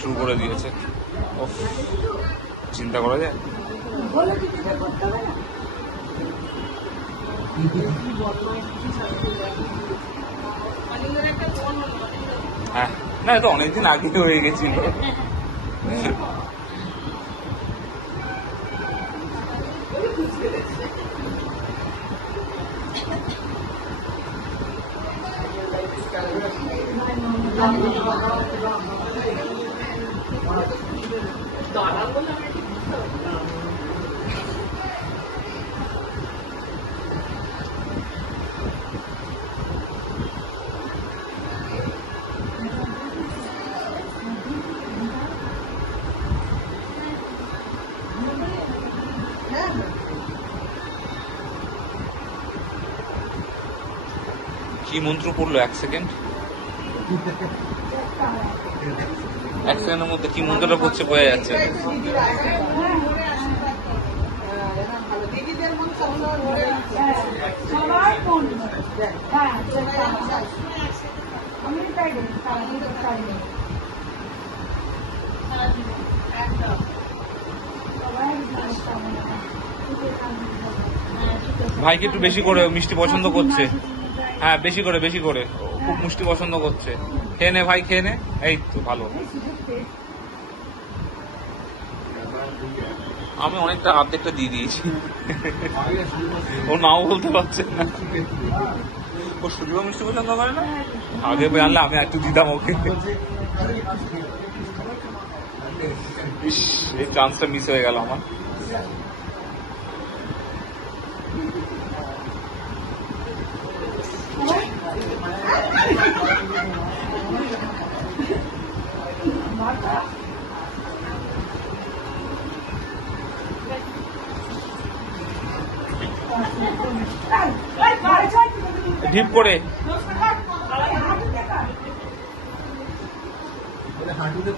শুরু করে দিয়েছে। চিন্তা করা যায়। হ্যাঁ, না এটা অনেকদিন আগে হয়ে গেছিল। কি মন্ত্র পড়লো? 1 সেকেন্ড, 1 সেকেন্ডের মধ্যে কি মন্ত্রটা পড়ছে বোঝা যাচ্ছে। ভাইকে একটু বেশি করে মিষ্টি পছন্দ করছে। হ্যাঁ, বেশি করে বেশি করে, খুব মিষ্টি পছন্দ করছে। খেয়ে নে ভাই, খেয়ে নে। এই তো ভালো। আমি অনেকটা অর্ধেকটা দিয়ে দিয়েছি। ও নাও বলতে পারছে না। ও সুজিও মিষ্টি পছন্দ করে না। আগে জানলে আমি একটু দিতাম ওকে। ইস, এই চান্সটা মিস হয়ে গেল আমার। ঢিপ করে হাঁটুতে